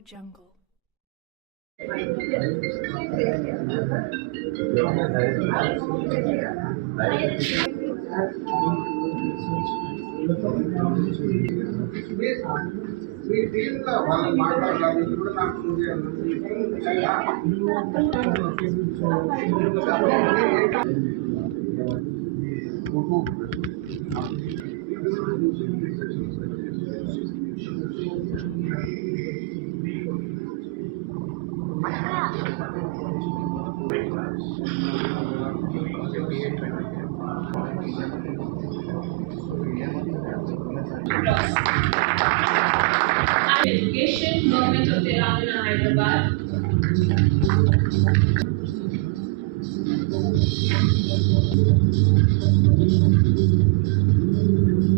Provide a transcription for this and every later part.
Jungle. Education, Government of Telangana, Hyderabad.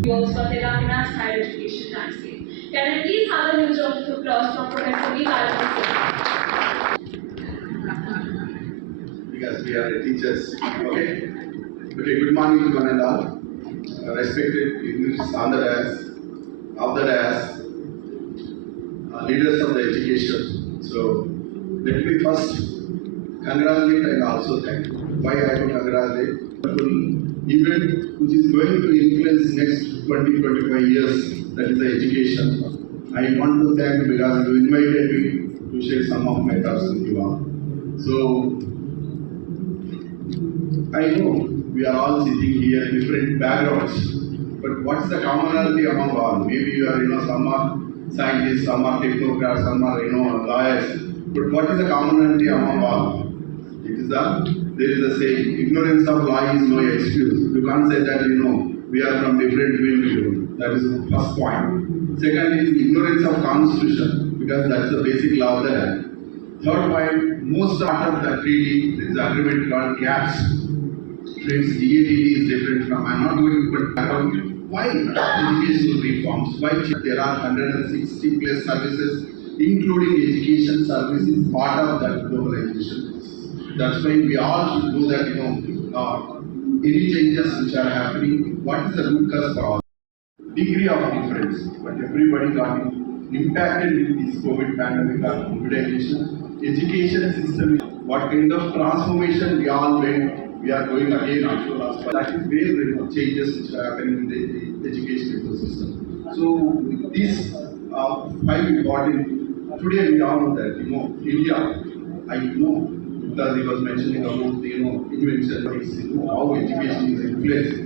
Works for Telangana's higher education landscape. Can I please have a huge round of applause from Professor V. Balaji? Because we are the teachers. Okay? Okay, good morning to one and all. Respected English on the dais, of the dais, leaders of the education. So, let me first congratulate and also thank. Why I will congratulate? Event which is going to influence next 20-25 years, that is the education. I want to thank you because you invited me to share some of my thoughts with you all. So, I know we are all sitting here in different backgrounds, but what's the commonality among all? Maybe you are, some are scientists, some are technocrats, some are, lawyers. But what is the commonality among all? It is there is a saying, ignorance of law is no excuse. You can't say that, we are from different fields. That is the first point. Second is ignorance of constitution, because that's the basic law of the land. Third point, most part of the treaty, there is agreement called GATS. Friends, DATD is different from, I'm not going to put back on why educational reforms, why there are 160 plus services, including education services, part of that globalization. That's why we all should know that, any changes which are happening, what is the root cause for all? Degree of difference, but everybody got impacted with this COVID pandemic or covidization. Education system, what kind of transformation we all went, we are going again also last year. That is where the changes which are happening in the education ecosystem. So these 5 important, today we all know that, India, I know, because he was mentioning about the, invention, how education is influenced.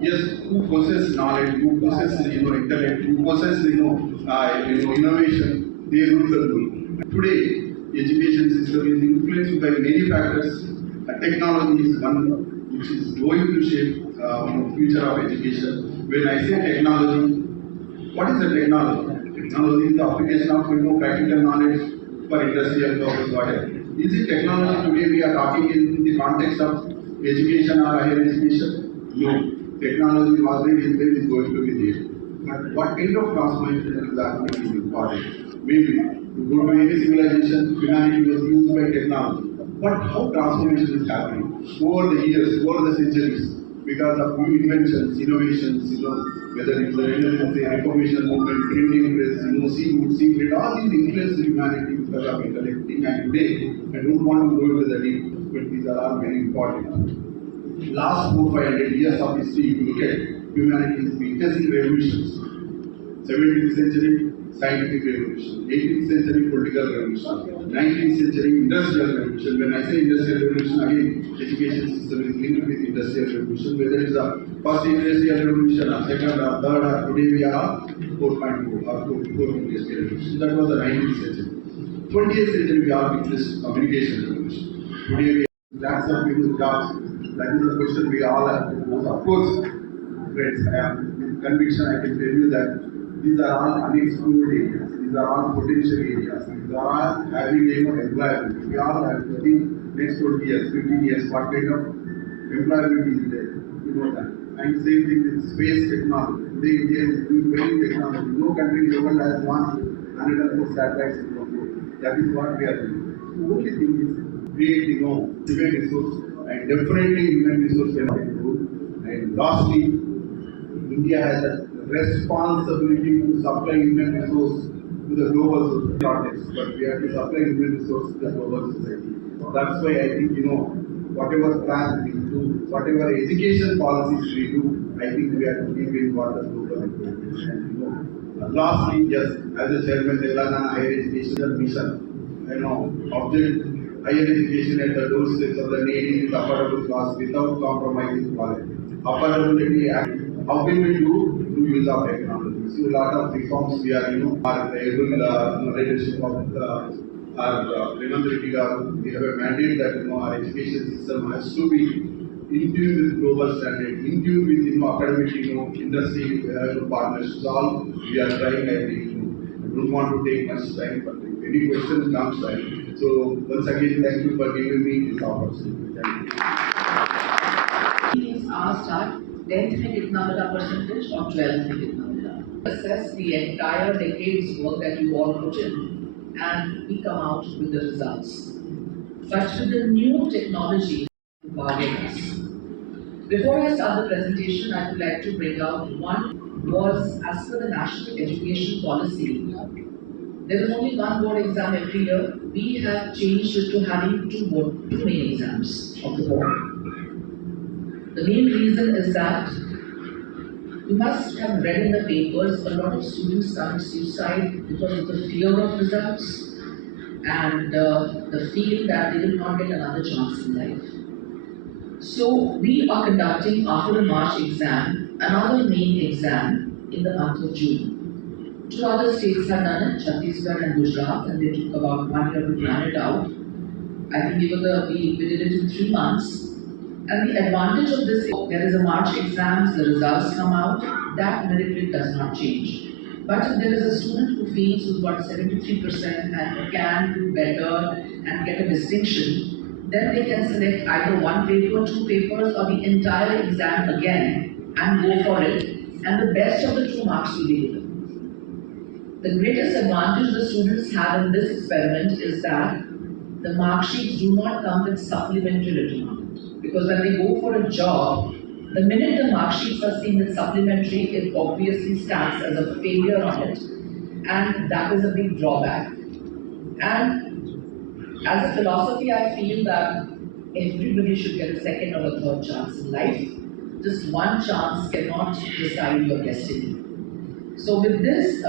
Yes, who possess knowledge, who possess intellect, who possess innovation, they rule the world. Today, education system is influenced by many factors. Technology is one which is going to shape future of education. When I say technology, what is the technology? Technology is the application of practical knowledge for industrial purpose, whatever. Is it technology today we are talking in the context of education or higher education? No. Technology always is going to be there. But what kind of transformation is happening is important. Maybe to go to any civilization, humanity was used by technology. But how transformation is happening over the years, over the centuries, because of new inventions, innovations, whether it's the Reformation movement, printing press, sea breed, all these influence humanity because of intellecting. And today, I don't want to go into the deep, but these are all very important. Last 400-500 years of history, if you look at humanity is witnessing revolutions. 17th century, scientific revolution. 18th century, political revolution. 19th century, industrial revolution. When I say industrial revolution, again, education system is linked with industrial revolution. Whether it's the first industrial revolution, or second, or third, or today we are 4.2 or 4 industrial revolution. That was the 19th century. 20th century, we are witnessed communication revolution. Today, we have lots of people jobs. That is the question we all have to pose. Of course, friends, I am with conviction I can tell you that these are all unexplored areas. These are all potential areas. These are all having employability. We all have to think next 20 years, 15 years, what kind of employability is there. You know that. And same thing with space technology. Today India is doing very technology. No country in the world has launched 104 satellites in the world. That is what we are doing. The only thing is create, human resource and definitely human resource can improve. And lastly, India has a responsibility to supply human resource to the global context, but we have to supply human resources to the global society. That's why I think, whatever plan we do, whatever education policies we do, I think we have to keep in what the global requirements. And lastly, yes, as a chairman, Telangana Higher Education Mission, object higher education at the doorsteps of the nation with affordable cost without compromising quality. Affordability and how can we do to use of technology? So a lot of reforms we are, are able, leadership of our Remandrati Garu, we have a mandate that our education system has to be in tune with global standard, in tune with academic, industry partners. All we are trying. I think I don't want to take much time, but if any question comes, so once again, thank you for giving me this opportunity. Thank you. Means asked are 10th में कितना बड़ा percentage और 12th में कितना बड़ा. Assess the entire decade's work that you all put in, and we come out with the results. But with the new technology bargain us. Before I start the presentation, I would like to bring out one was as per the National Education Policy. There is only one board exam every year. We have changed it to having two main exams of the board. The main reason is that you must have read in the papers a lot of students commit suicide because of the fear of results and the feeling that they will not get another chance in life. So we are conducting after the March exam another main exam in the month of June. Two other states have done it, Chhattisgarh and Gujarat, and they took about 1 year to plan it out. I think we did it in 3 months. And the advantage of this, there is a March exams, the results come out, that merit rate does not change. But if there is a student who feels who's got 73% and who can do better and get a distinction, then they can select either one paper, 2 papers, or the entire exam again and go for it, and the best of the 2 marks will be given. The greatest advantage the students have in this experiment is that the mark sheets do not come with supplementary written on it. Because when they go for a job, the minute the mark sheets are seen with supplementary, it obviously stands as a failure on it, and that is a big drawback. And as a philosophy, I feel that everybody should get a second or a third chance in life. Just one chance cannot decide your destiny. So with this,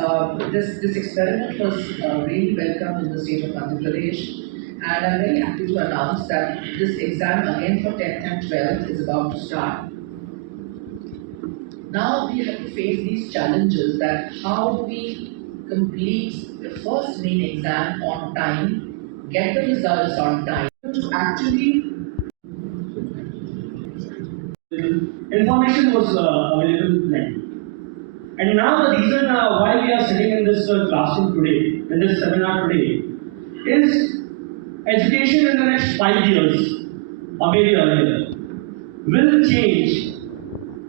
this experiment was really welcomed in the state of Madhya Pradesh, and I'm very happy to announce that this exam again for 10th and 12th is about to start. Now we have to face these challenges that how do we complete the first main exam on time, get the results on time, to actually information was available plenty. And now the reason why we are sitting in this classroom today, in this seminar today, is education in the next 5 years, or maybe earlier, will change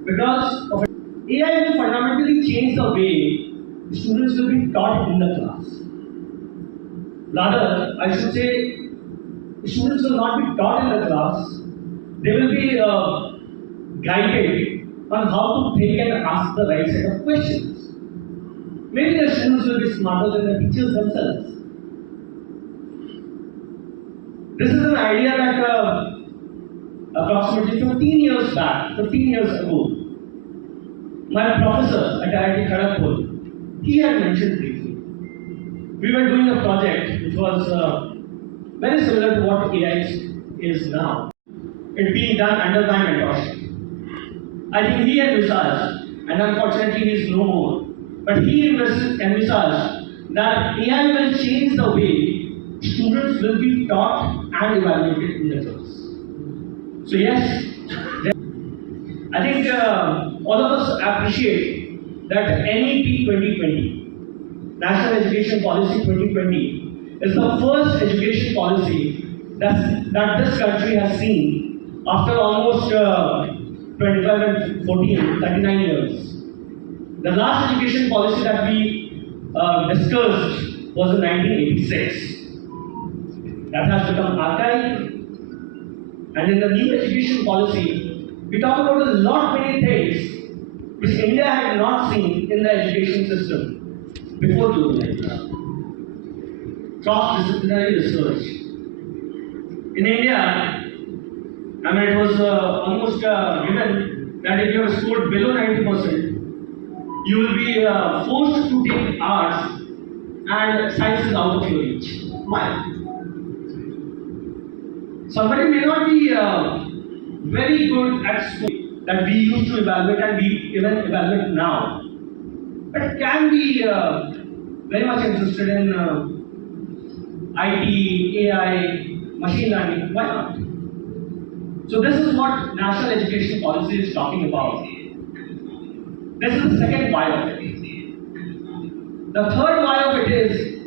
because of AI will fundamentally change the way students will be taught in the class. Rather, I should say, students will not be taught in the class, they will be guided on how to think and ask the right set of questions. Maybe the students will be smarter than the teachers themselves. This is an idea that approximately 15 years back, 15 years ago, my professor at IIT Kharagpur, he had mentioned briefly. We were doing a project which was very similar to what AI is now. It being done under my mentorship. I think he envisaged, and unfortunately he is no more, but he envisaged that AI will change the way students will be taught and evaluated in the class. So yes, I think all of us appreciate that NEP 2020, National Education Policy 2020, is the first education policy that this country has seen after almost 25 and 14, 39 years. The last education policy that we discussed was in 1986. That has become archaic. And in the new education policy, we talk about a lot many things which India had not seen in the education system. before doing it. Cross-disciplinary research. In India, I mean, it was almost given that if you have scored below 90%, you will be forced to take arts and science is out of your reach. Why? Somebody may not be very good at school that we used to evaluate and we even evaluate now, but can be very much interested in IT, AI, machine learning. Why not? So this is what national education policy is talking about. This is the second why of it. The third why of it is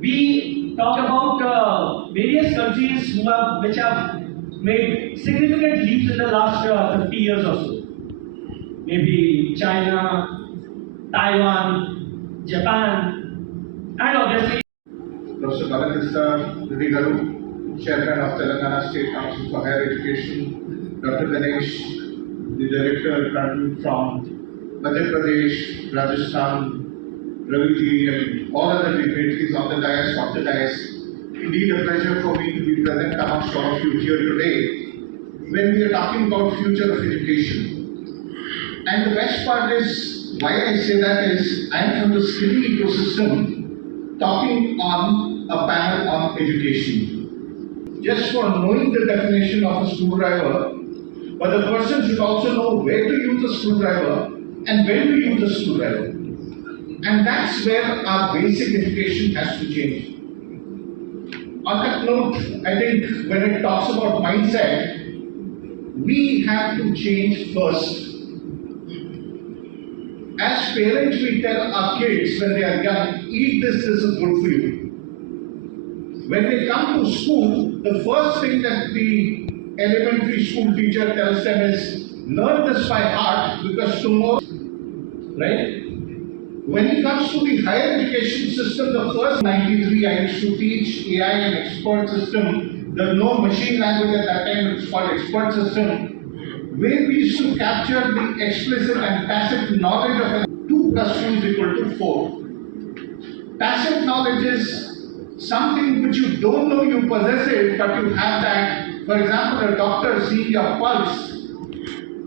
we talk about various countries which have made significant leaps in the last 50 years or so. Maybe China, Taiwan, Japan, and obviously Professor Balakrishna Reddy Garu, Chairman of Telangana State Council for Higher Education, Dr. Ganesh, the Director from Madhya Pradesh, Rajasthan, Raviji, and all other dignitaries on the dais, off the dais. Indeed, a pleasure for me to be present amongst all of you here today when we are talking about future of education. And the best part is, why I say that is, I am from the skilling ecosystem talking on a panel on education. Just for knowing the definition of a screwdriver, but the person should also know where to use a screwdriver and when to use a screwdriver. And that's where our basic education has to change. On that note, I think when it talks about mindset, we have to change first. As parents, we tell our kids when they are young, eat this is good for you. When they come to school, the first thing that the elementary school teacher tells them is, learn this by heart because tomorrow, right? When it comes to the higher education system, the first 93 I used to teach AI and expert system. There's no machine language at that time, it's called expert system. Where we used to capture the explicit and tacit knowledge of 2 plus 2 is equal to 4. Tacit knowledge is something which you don't know you possess it, but you have that. For example, a doctor seeing your pulse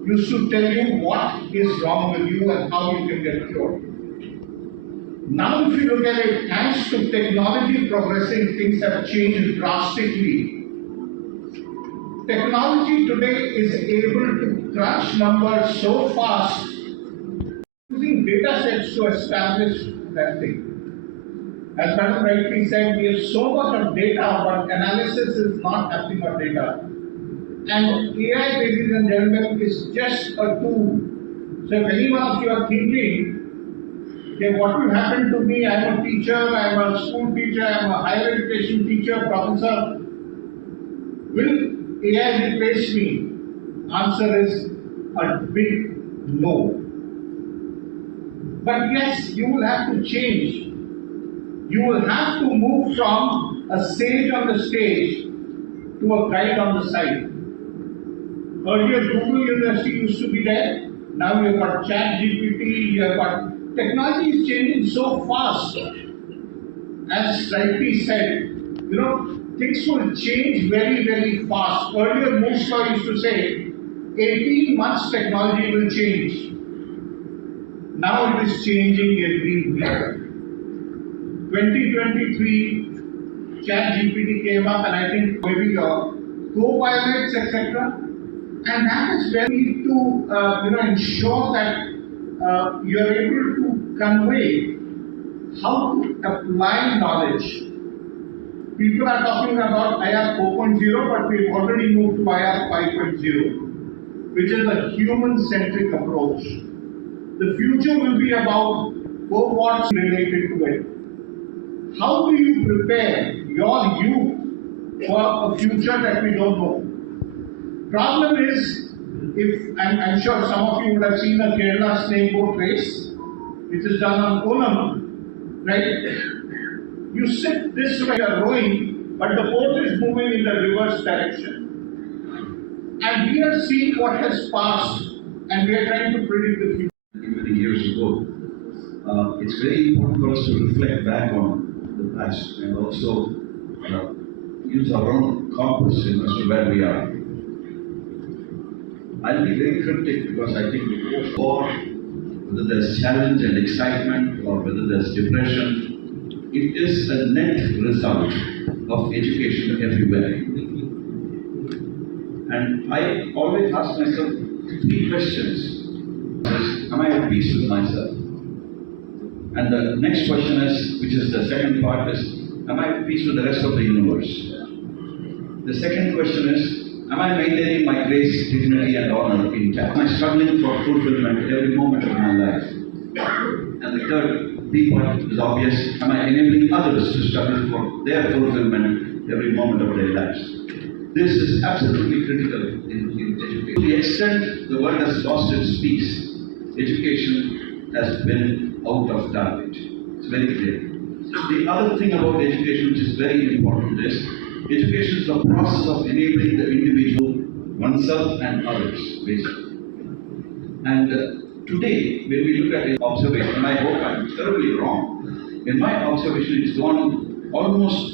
used to tell you what is wrong with you and how you can get cured. Now, if you look at it, thanks to technology progressing, things have changed drastically. Technology today is able to crunch numbers so fast, using data sets to establish that thing. As Madam rightly said, we have so much of data, but analysis is not happening on data. And AI, ladies and gentlemen, is just a tool. So if any one of you are thinking, okay, what will happen to me? I'm a teacher, I'm a school teacher, I'm a higher education teacher, professor. Will AI replace me? Answer is a big no. But yes, you will have to change. You will have to move from a sage on the stage to a guide on the side. Earlier, Google University used to be there. Now we have got ChatGPT, we have got technology is changing so fast. As rightly said, things will change very, very fast. Earlier, Moore's law used to say 18 months technology will change. Now it is changing every week. 2023, ChatGPT came up, and I think maybe your co-pilots, etc. And that is where we need to ensure that you are able to convey how to apply knowledge. People are talking about IR 4.0, but we've already moved to IR 5.0, which is a human-centric approach. The future will be about cohorts related to it. How do you prepare your youth for a future that we don't know? Problem is, I'm sure some of you would have seen a Kerala snake boat race, which is done on Onam, right? You sit this way, you are rowing, but the boat is moving in the reverse direction. And we are seeing what has passed, and we are trying to predict the future. Many years ago, it's very important for us to reflect back on the past and also use our own compass as to where we are. I'll be very cryptic because I think or whether there's challenge and excitement or whether there's depression, it is a net result of education everywhere. And I always ask myself 3 questions. Am I at peace with myself? And the next question is, which is the second part, is, am I at peace with the rest of the universe? The second question is, am I maintaining my grace, dignity and honor intact? Am I struggling for fulfillment every moment of my life? And the third B point is obvious, am I enabling others to struggle for their fulfillment every moment of their lives? This is absolutely critical in education. To the extent the world has lost its peace, education has been out of target. It's very clear. The other thing about education which is very important is, education is the process of enabling the individual, oneself and others, basically. And today, when we look at an observation, and I hope I'm terribly wrong, in my observation it's gone almost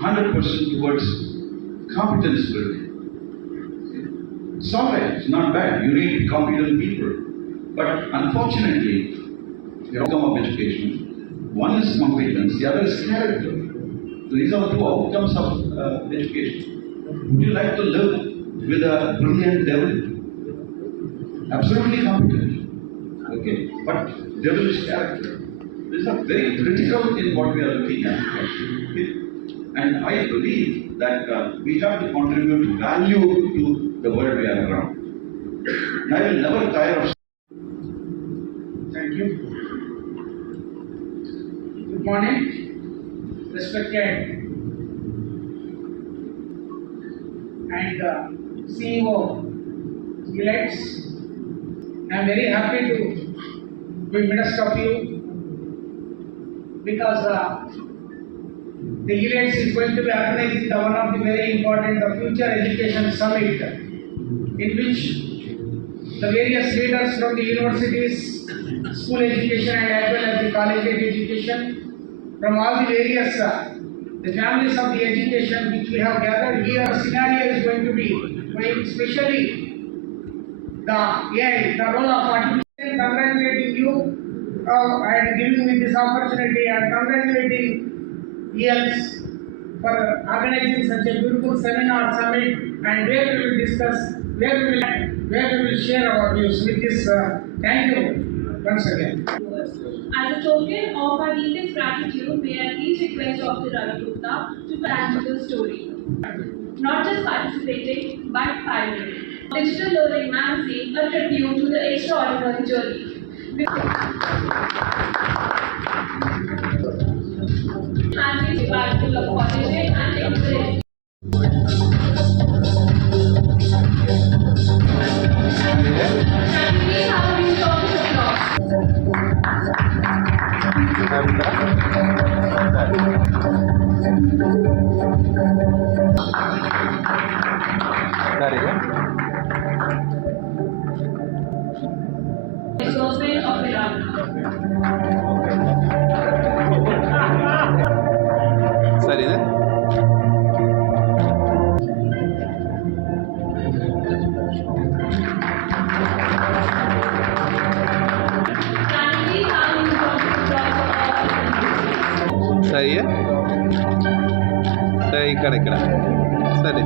100% towards competence building. It's all right, it's not bad, you need competent people. But unfortunately, the outcome of education, one is competence, the other is character. So these are the 2 outcomes of education. Would you like to live with a brilliant devil? Absolutely competent. Okay, but devil is character. These are very critical in what we are looking at. Okay? And I believe that we have to contribute value to the world we are around. And I will never tire of. Thank you. Good morning, respected and CEO elects. I am very happy to be midst of you because the elects is going to be organizing one of the very important Future Education Summit, in which the various leaders from the universities, school education and as well as the college education, from all the various the families of the education which we have gathered here, scenario is going to be going especially the AI, the role of artificial. Congratulating you and giving me this opportunity, and congratulating ELs for organizing such a beautiful seminar summit, and where we will discuss, where we will share our views with this. Thank you once again. As a token of our deepest gratitude, may I please request Dr. Ravi Gupta to present the story. Not just participating, but pioneering. Digital Learning Magazine, a tribute to the extraordinary journey. Magazine Department of College and Technical. Can we please have a huge round of applause? Endorsement of sir ಇದೆ ಸರಿ ಸರಿ ಈ ಕಡೆ ಸರಿ